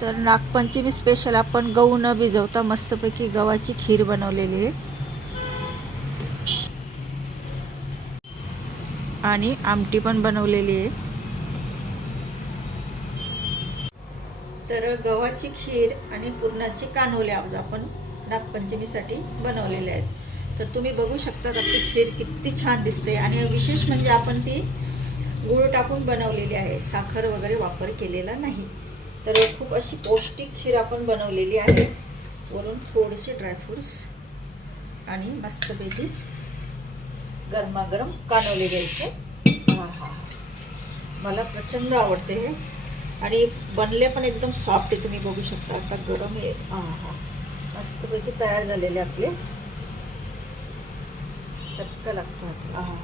तर नागपंचमी स्पेशल आपण गहू न भिजवता मस्तपैकी गव्हाची खीर बनवलेली आहे. आणि आमटी पण बनवलेली आहे. तर गव्हाची खीर आणि पुरणाची कानोले आज आपण नागपंचमीसाठी बनवलेले आहेत. तर तुम्ही बघू शकता आपली खीर किती छान दिसते. आणि विशेष म्हणजे आपण ती गूळ टाकून बनवलेली आहे. साखर वगैरे वापर केलेला नाही. तर खूप अशी पौष्टिक खीर आपण बनवलेली आहे. वरून थोडेसे ड्रायफ्रुट्स आणि मस्तपैकी गरमागरम कानवले घ्यायचे. हां हां. मला प्रचंड आवडते हे. आणि बनले पण एकदम सॉफ्ट आहे तुम्ही बघू शकता. आता गरम आहे. हां हां. मस्तपैकी तयार झालेले आपले. चटका लागतो आता. हां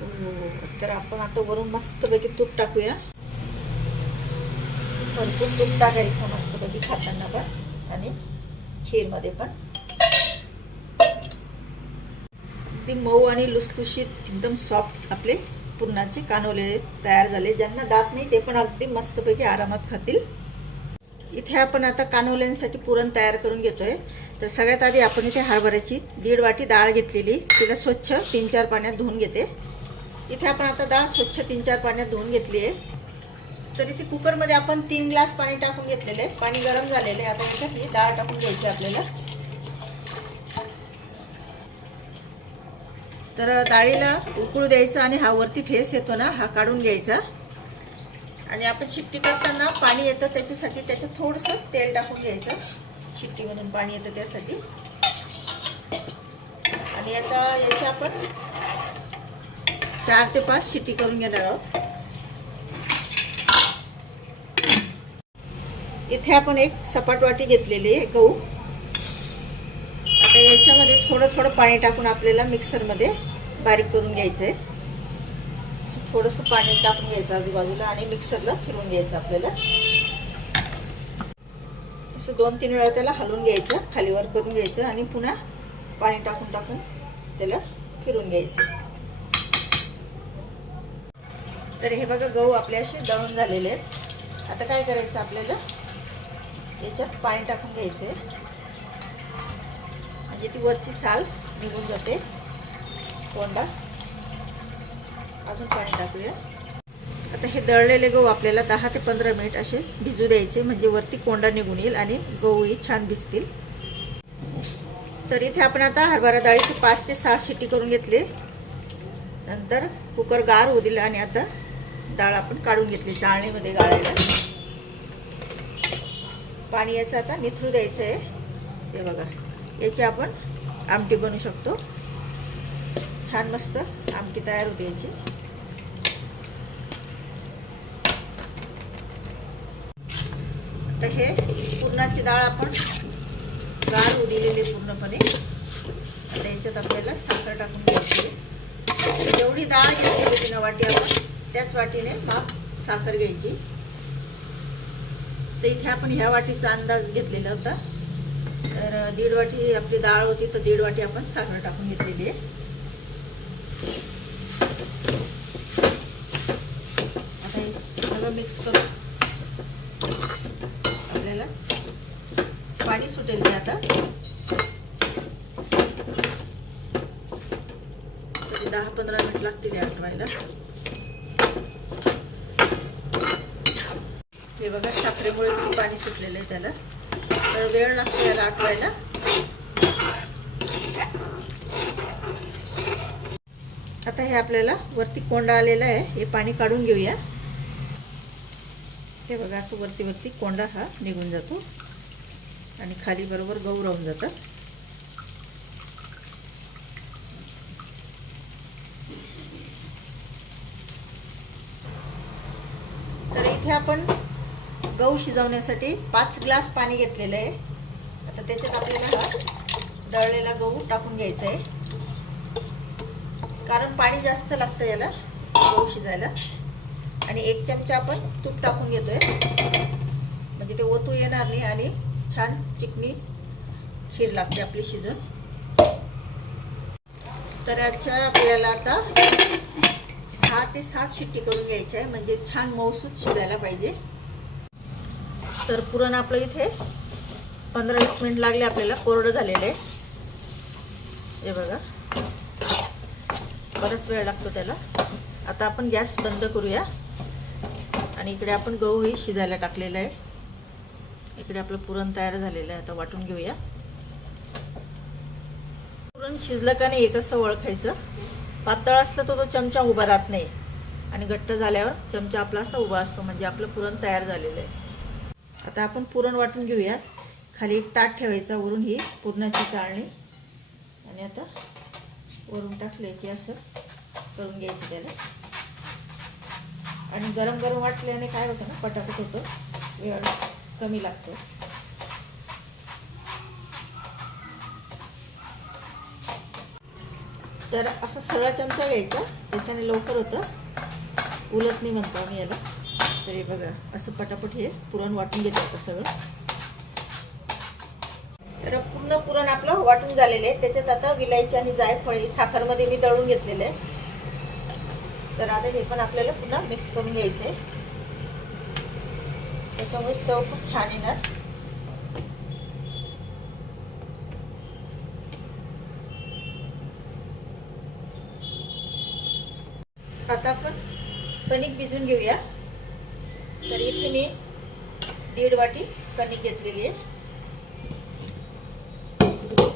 हो. तर आपण आता वरून मस्तपैकी तूप टाकूया. भरपूर तूप टाकायचं मस्तपैकी खाताना पण आणि खीरमध्ये पण. अगदी मऊ आणि लुसलुशीत एकदम सॉफ्ट आपले पुरणाचे कानोले तयार झाले. ज्यांना दात नाही ते पण अगदी मस्तपैकी आरामात खातील. इथे आपण आता कानोल्यांसाठी पुरण तयार करून घेतोय. तर सगळ्यात आधी आपण इथे हरभऱ्याची दीड वाटी डाळ घेतलेली. तिला स्वच्छ तीन चार पाण्यात धुवून घेते. इथे आपण आता डाळ स्वच्छ तीन चार पाण्यात धुवून घेतली आहे. तर इथे कुकरमध्ये आपण तीन ग्लास पाणी टाकून घेतलेले आहे. पाणी गरम झालेले आहे. आता याच्यात ही डाळ टाकून घ्यायची आपल्याला. तर डाळीला उकळू द्यायचं आणि हा वरती फेस येतो ना हा काढून घ्यायचा. आणि आपण शिट्टी करताना पाणी येतं त्याच्यासाठी त्याच्यात थोडंसं तेल टाकून घ्यायचं. शिट्टीमधून पाणी येतं त्यासाठी. आणि आता याची आपण चार ते पाच शिट्टी करून घेणार आहोत. इथे आपण एक सपाट वाटी घेतलेली आहे गहू. आता याच्यामध्ये थोडं थोडं पाणी टाकून आपल्याला मिक्सरमध्ये बारीक करून घ्यायचं आहे असं थोडंसं पाणी टाकून घ्यायचं आजूबाजूला आणि मिक्सरला फिरून घ्यायचं आपल्याला. असं दोन तीन वेळा त्याला हलवून घ्यायचं खालीवर करून घ्यायचं आणि पुन्हा पाणी टाकून टाकून त्याला फिरून घ्यायचं. तर हे बघा गहू आपले असे दळून झालेले आहेत. आता काय करायचं आपल्याला? याच्यात पाणी टाकून घ्यायचं म्हणजे ती वरची साल निघून जाते. कोंडा अजून पाणी टाकूया. आता हे दळलेले गहू आपल्याला दहा ते पंधरा मिनिट असे भिजू द्यायचे. म्हणजे वरती कोंडा निघून येईल आणि गहूही छान भिजतील. तर इथे आपण आता हरभरा डाळीची पाच ते सहा शिटी करून घेतले. नंतर कुकर गार होऊ आणि आता डाळ आपण काढून घेतली. चाळणीमध्ये गाळायला पाणी याचं आता निथरू द्यायचं आहे. हे बघा याची आपण आमटी बनवू शकतो. छान मस्त आमटी तयार होते याची. आता हे पुरणाची डाळ आपण गार होऊ दिलेली पूर्णपणे. आता याच्यात आपल्याला साखर टाकून घ्यायची जेवढी डाळ घेतली होती ना वाटी आपण त्याच वाटीने माप साखर घ्यायची. तर इथे आपण ह्या वाटीचा अंदाज घेतलेला होता. तर दीड वाटी आपली डाळ होती तर दीड वाटी आपण साखर टाकून घेतलेली आहे आता हे सगळं मिक्स करून आपल्याला पाणी सुटेल ते आता तरी दहा पंधरा मिनिट लागतील या आटवायला हे बघा साखरेमुळे खूप पाणी सुटलेलं आहे त्याला. तर वेळ लागतो याला आटवायला. आता हे आपल्याला वरती कोंडा आलेला आहे. हे पाणी काढून घेऊया. हे बघा असं वरती वरती कोंडा हा निघून जातो. आणि खाली बरोबर गहू राहून जातात तर इथे आपण गहू शिजवण्यासाठी पाच ग्लास पाणी घेतलेलं आहे. आता त्याच्यात आपल्याला हा दळलेला गहू टाकून घ्यायचा आहे. कारण पाणी जास्त लागतं याला गहू शिजायला. आणि एक चमचा आपण तूप टाकून घेतोय. म्हणजे ते ओतू येणार नाही आणि छान चिकनी खीर लागते आपली शिजून. तर याच्या आपल्याला आता सहा ते सात शिट्टी करून घ्यायची आहे. म्हणजे छान मौसूद शिजायला पाहिजे. तर पुरण आपलं इथे पंधरा वीस मिनिट लागले आपल्याला कोरडं झालेलं. आहे हे बघा. बराच वेळ लागतो त्याला. आता आपण गॅस बंद करूया. आणि इकडे आपण गहूही शिजायला टाकलेला आहे. इकडे आपलं पुरण तयार झालेलं आहे. आता वाटून घेऊया. पुरण शिजलं का नाही एकच ओळखायचं पातळ असलं तर तो चमचा उभा राहत नाही. आणि घट्ट झाल्यावर चमचा आपला असा उभा असतो. म्हणजे आपलं पुरण तयार झालेलं आहे. आता आपण पुरण वाटून घेऊयात. खाली एक ताट ठेवायचा वरून ही पुरणाची चाळणी. आणि आता वरून टाकले की असं करून घ्यायचं त्याला. आणि गरम गरम वाटल्याने काय होतं ना पटापट होतं. वेळ कमी लागतो. तर असा सगळा चमचा घ्यायचा त्याच्याने लवकर होतं. उलत नाही म्हणतो आम्ही याला. तरी बघा असं पटापट हे पुरण वाटून घेत आता सगळं. तर पूर्ण पुरण आपलं वाटून झालेलं आहे. त्याच्यात आता विलायची आणि जायफळ साखरमध्ये मी दळून घेतलेले तर आता हे पण आपल्याला पुन्हा मिक्स करून घ्यायचं आहे. त्याच्यामुळे चव खूप छान येणार. आता आपण कणिक भिजून घेऊया. इथे मी दीड वाटी कणिक घेतलेली आहे.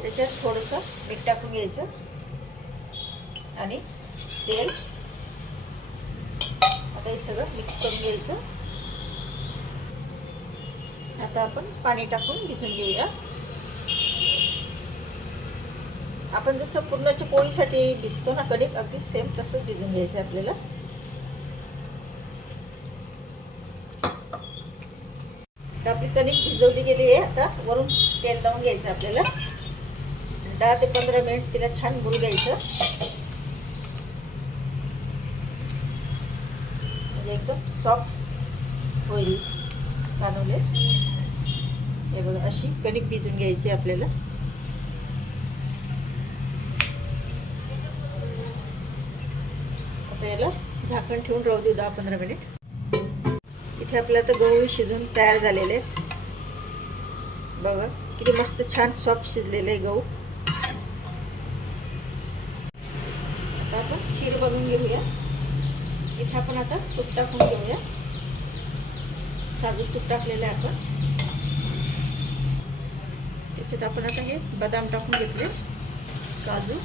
त्याच्यात थोडंसं मीठ टाकून घ्यायचं. आणि तेल. आता हे सगळं मिक्स करून घ्यायचं. आता आपण पाणी टाकून भिजून घेऊया. आपण जसं पूर्णच्या पोळीसाठी भिजतो ना कणिक अगदी सेम तसंच भिजून घ्यायचं आपल्याला तर शिजवली भिजवली गेली आहे. आता वरून तेल लावून घ्यायचं आपल्याला. दहा ते पंधरा मिनिट तिला छान गुल घ्यायचं म्हणजे एकदम सॉफ्ट होईल कानवले हे बघा अशी कणिक भिजून घ्यायची आपल्याला. आता याला झाकण ठेवून राहू देऊ दहा पंधरा मिनिट. इथे आपलं आता गहू शिजून तयार झालेले आहेत. बघा किती मस्त छान सॉफ्ट शिजलेले आहे गहू. आता आपण खीर बनवून घेऊया. इथे आपण आता तूप टाकून घेऊया. साजूक तूप टाकलेलं आहे आपण. त्याच्यात आपण आता हे बदाम टाकून घेतले. काजू.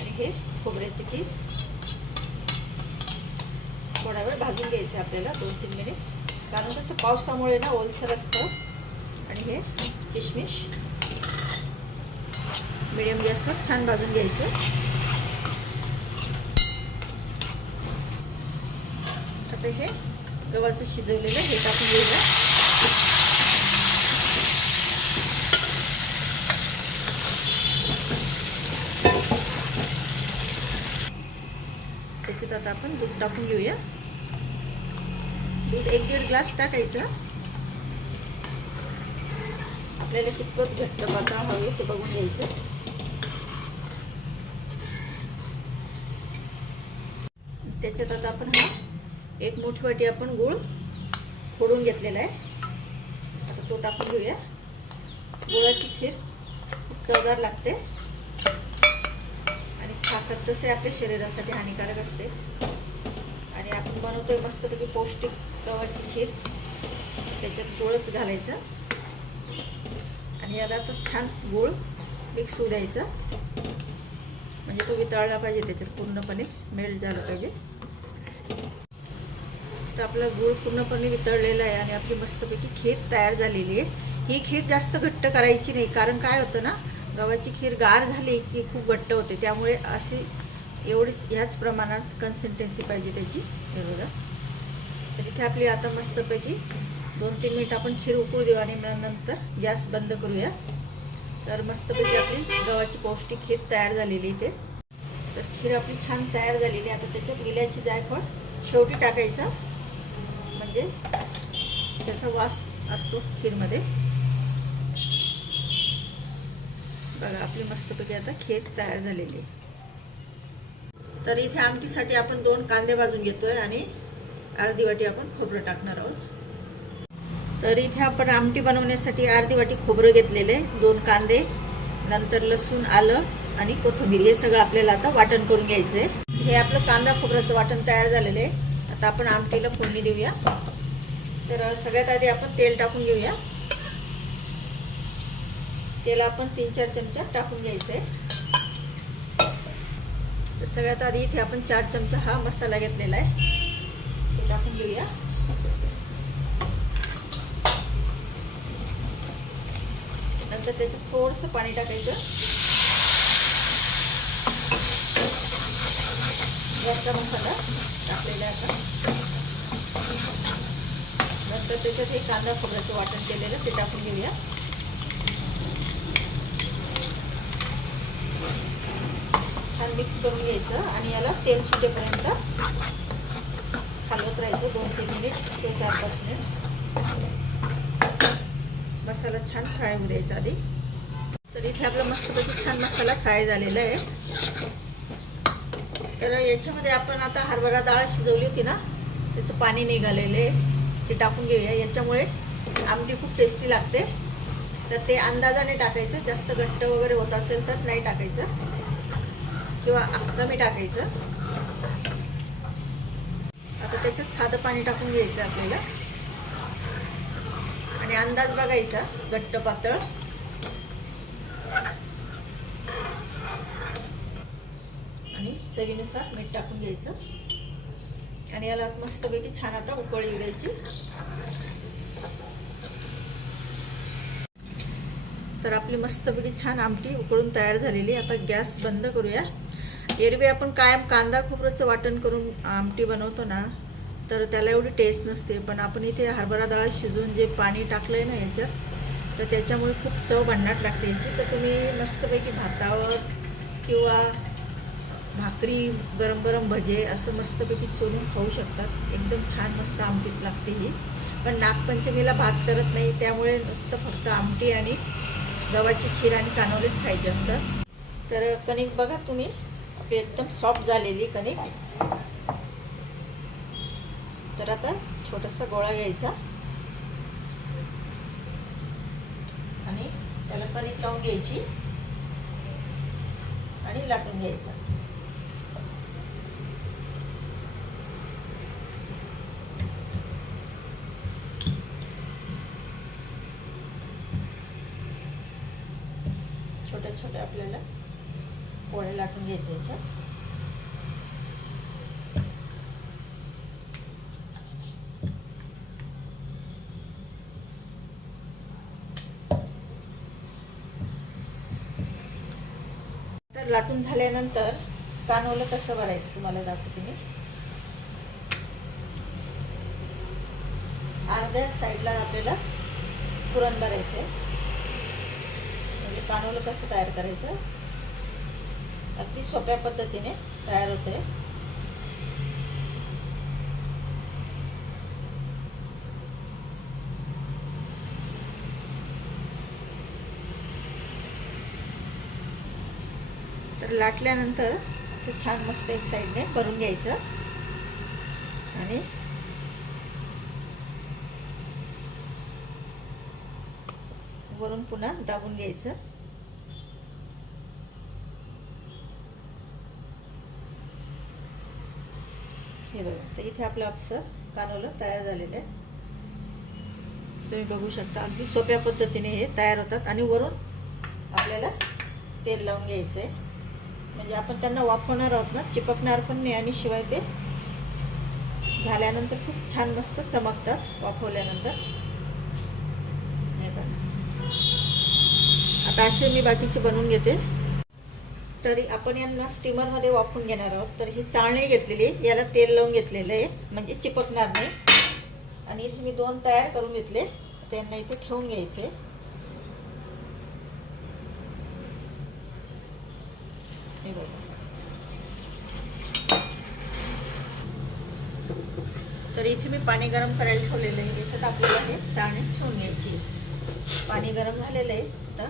आणि हे खोबऱ्याचे किस थोडा वेळ भाजून घ्यायचं आपल्याला दोन तीन मिनिट. कारण कसं पावसामुळे ना ओलसर असतं. आणि हे किशमिश. मिडियम गॅसवर छान भाजून घ्यायचं. आता हे गव्हाचं शिजवलेलं हे टाकून घ्यायचं त्याच्यात आता आपण दूध टाकून घेऊया. दूध एक दीड ग्लास टाकायचं. आपल्याला कितपत घट्ट पातळ हवे ते बघून घ्यायचं. त्याच्यात आता आपण हा एक मोठी वाटी आपण गूळ फोडून घेतलेला आहे. आता तो टाकून घेऊया. गुळाची खीर खूप चवदार लागते. आणि साखर तसे आपल्या शरीरासाठी हानिकारक असते. बनवतोय मस्तपैकी पौष्टिक गव्हाची खीर. त्याच्यात गुळच घालायचं. आणि याला तर छान गूळ मिक्स होऊ द्यायचं. म्हणजे तो वितळला पाहिजे त्याच्यात पूर्णपणे मेल्ट झाला पाहिजे. तर आपला गूळ पूर्णपणे वितळलेला आहे आणि आपली मस्तपैकी खीर तयार झालेली आहे. ही खीर जास्त घट्ट करायची नाही कारण काय होतं ना गव्हाची खीर गार झाली की खूप घट्ट होते. त्यामुळे अशी एवढीच ह्याच प्रमाणात कन्सिस्टन्सी पाहिजे त्याची. हे बघा. तर इथे आपली आता मस्तपैकी दोन तीन मिनिट आपण खीर उकळू देऊ आणि नंतर गॅस बंद करूया. तर मस्तपैकी आपली गव्हाची पौष्टिक खीर तयार झालेली इथे. तर खीर आपली छान तयार झालेली आहे. आता त्याच्यात विल्याची जायफळ शेवटी टाकायचा. म्हणजे त्याचा वास असतो खीरमध्ये. बघा आपली मस्तपैकी आता खीर तयार झालेली आहे. तर इथे आमटीसाठी आपण दोन कांदे भाजून घेतोय आणि अर्धी वाटी आपण खोबरं टाकणार आहोत. तर इथे आपण आमटी बनवण्यासाठी अर्धी वाटी खोबरं घेतलेले दोन कांदे नंतर लसूण आलं आणि कोथिंबीर. हे सगळं आपल्याला आता वाटण करून घ्यायचं आहे. हे आपलं कांदा खोबऱ्याचं वाटण तयार झालेलं आहे. आता आपण आमटीला फोडणी देऊया. तर सगळ्यात आधी आपण तेल टाकून घेऊया. तेल आपण तीन चार चमचा टाकून घ्यायचं आहे. तर सगळ्यात आधी इथे आपण चार चमचा हा मसाला घेतलेला आहे. ते टाकून घेऊया नंतर त्याच्यात थोडंसं पाणी टाकायचं. जास्त मसाला टाकलेला आहे नंतर त्याच्यात हे कांदा खोबऱ्याचं वाटण केलेलं ते टाकून घेऊया. छान मिक्स करून घ्यायचं आणि याला तेल सुटेपर्यंत हलवत राहायचं दोन तीन मिनिट ते चार पाच मिनिट मसाला छान फ्राय होऊ द्यायचा आधी. तर इथे आपला मस्तपैकी छान मसाला फ्राय झालेला आहे. तर याच्यामध्ये आपण आता हरभरा डाळ शिजवली होती ना त्याचं पाणी निघालेलं आहे. ते टाकून घेऊया. याच्यामुळे आमटी खूप टेस्टी लागते. तर ते अंदाजाने टाकायचं. जास्त घट्ट वगैरे होत असेल तर नाही टाकायचं. किंवा कमी टाकायचं. आता त्याच्यात साधं पाणी टाकून घ्यायचं आपल्याला. आणि अंदाज बघायचा घट्ट पातळ. आणि चवीनुसार मीठ टाकून घ्यायचं. आणि याला मस्तपैकी छान आता उकळी द्यायची तर आपली मस्तपैकी छान आमटी उकळून तयार झालेली आता गॅस बंद करूया. एरवी आपण कायम कांदा खोबऱ्याचं वाटण करून आमटी बनवतो ना तर त्याला एवढी टेस्ट नसते. पण आपण इथे हरभरा डाळ शिजवून जे पाणी टाकलं आहे ना याच्यात तर त्याच्यामुळे खूप चव भन्नाट लागते याची. तर तुम्ही मस्तपैकी भातावर किंवा भाकरी गरम गरम भजे असं मस्तपैकी चोरून खाऊ शकतात एकदम छान मस्त आमटीत लागते ही. पण नागपंचमीला भात करत नाही त्यामुळे नुसतं फक्त आमटी आणि गव्हाची खीर आणि कानवलेच खायचे असतात. तर कणिक बघा तुम्ही. आपली एकदम सॉफ्ट झालेली कणिक. तर आता छोटासा गोळा घ्यायचा. आणि त्याला कणिक लावून घ्यायची. आणि लाटून घ्यायचा. छोट्या छोट्या आपल्याला पोळ्या लाटून घ्यायच्या. याच्या तर लाटून झाल्यानंतर कानवलं कसं भरायचं तुम्हाला दाखवते मी. अर्ध्या साईडला आपल्याला पुरण भरायचं आहे म्हणजे कानवलं कसं तयार करायचं? अगदी सोप्या पद्धतीने तयार होते तर लाटल्यानंतर असं छान मस्त एक साईडने करून घ्यायचं. आणि वरून पुन्हा दाबून घ्यायचं. हे बघा तर इथे आपलं आपसं कानोलं तयार झालेलं आहे. तुम्ही बघू शकता अगदी सोप्या पद्धतीने हे तयार होतात आणि वरून आपल्याला तेल लावून घ्यायचं आहे म्हणजे आपण त्यांना वाफवणार आहोत ना चिपकणार पण नाही आणि शिवाय ते झाल्यानंतर खूप छान मस्त चमकतात वाफवल्यानंतर. हे पण आता असे मी बाकीचे बनवून घेते. तरी आपण यांना स्टीमरमध्ये वापरून घेणार आहोत. तर ही चाळणी घेतलेली याला तेल लावून घेतलेलं आहे. म्हणजे चिपकणार नाही. आणि इथे मी दोन तयार करून घेतले. त्यांना इथे ठेवून घ्यायचे. हे बघा. तर इथे मी पाणी गरम करायला ठेवलेलं आहे. याच्यात आपल्याला हे चाळणी ठेवून घ्यायची पाणी गरम झालेलं आहे. आता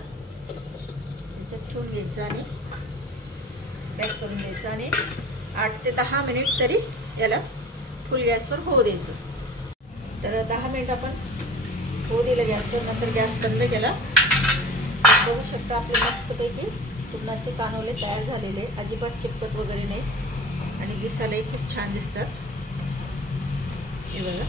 याच्यात ठेवून घ्यायचं आणि पॅक करून घ्यायचं आणि आठ ते दहा मिनिट तरी याला फुल गॅसवर होऊ द्यायचं. तर दहा मिनिट आपण होऊ दिलं गॅसवर नंतर गॅस बंद केला. बघू शकता आपले मस्तपैकी पुरणाचे कानवले तयार झालेले अजिबात चिपकत वगैरे नाही. आणि दिसायलाही खूप छान दिसतात. हे बघा.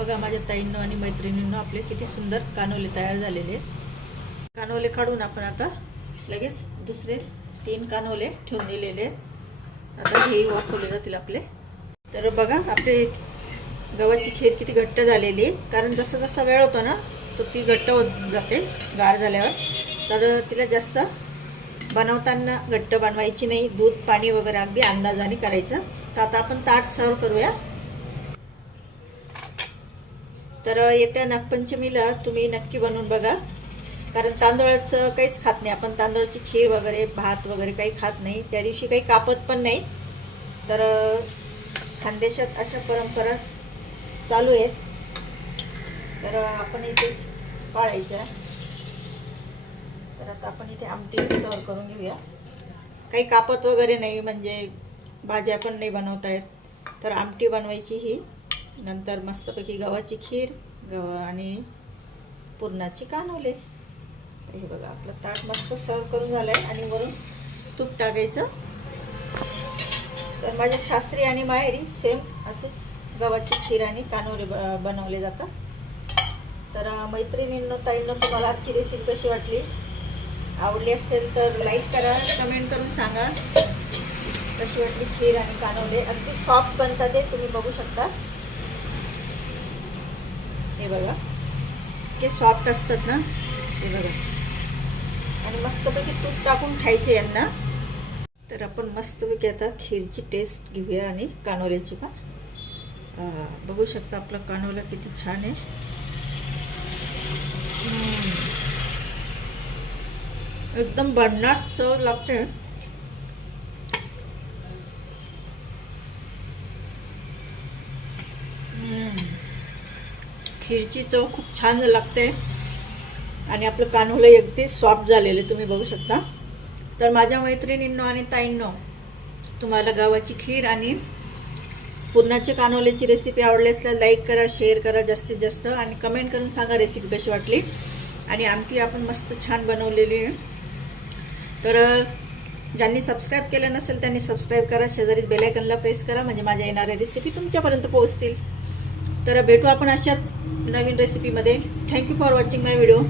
बघा माझ्या ताईंनो आणि मैत्रिणींनो आपले किती सुंदर कानोले तयार झालेले आहेत. कानोले काढून आपण आता लगेच दुसरे तीन कानोले ठेवून दिलेले आहेत. आता हे वापरले जातील आपले. तर बघा आपले गव्हाची खीर किती घट्ट झालेली आहे. कारण जसा जसा वेळ होतो ना तो ती घट्ट होत जाते गार झाल्यावर. तर तिला जास्त बनवताना घट्ट बनवायची नाही. दूध पाणी वगैरे अगदी अंदाजाने करायचं. तर आता आपण ताट सर्व करूया. तर येत्या नागपंचमीला तुम्ही नक्की बनवून बघा. कारण तांदळाचं काहीच खात नाही आपण. तांदळाची खीर वगैरे भात वगैरे काही खात नाही. त्या दिवशी काही कापत पण नाही. तर खानदेशात अशा परंपरा चालू आहेत. तर आपण इथेच पाळायच्या. तर आता आपण इथे आमटी सर्व करून घेऊया. काही कापत वगैरे नाही म्हणजे भाज्या पण नाही बनवता येत. तर आमटी बनवायची ही. नंतर मस्तपैकी गव्हाची खीर गव्हा आणि पुरणाची कानवले हे बघा आपलं ताट मस्त सर्व करून झालं आहे आणि वरून तूप टाकायचं. तर माझ्या सासरी आणि माहेरी सेम असंच गव्हाची खीर आणि कानवले ब बनवले जातात. तर मैत्रिणींनो ताईंनो तुम्हाला आजची रेसिपी कशी वाटली? आवडली असेल तर लाईक करा कमेंट करून सांगा. कशी वाटली खीर आणि कानवले अगदी सॉफ्ट बनतात ते तुम्ही बघू शकता. हे बघा. इतके सॉफ्ट असतात ना हे बघा. आणि मस्तपैकी तूप टाकून खायचे यांना. तर आपण मस्तपैकी आता खीरची टेस्ट घेऊया आणि कानोल्याची का बघू शकता आपला कानोला किती छान आहे. एकदम भन्नाट चव लागते. खीरची चव खूप छान लागते. आणि आपलं कानोलं अगदी सॉफ्ट झालेलं तुम्ही बघू शकता. तर माझ्या मैत्रिणींनो आणि ताईंनो तुम्हाला गावाची खीर आणि पुरणाच्या कानोल्याची रेसिपी आवडली असल्यास लाईक करा शेअर करा जास्तीत जास्त आणि कमेंट करून सांगा रेसिपी कशी वाटली. आणि आमटी आपण मस्त छान बनवलेली आहे. तर ज्यांनी सबस्क्राईब केलं नसेल त्यांनी सबस्क्राईब करा. शेजारी बेलायकनला प्रेस करा. म्हणजे माझ्या येणाऱ्या रेसिपी तुमच्यापर्यंत पोहोचतील. तर भेटू आपण अशाच नवीन रेसिपीमध्ये thank you for watching my video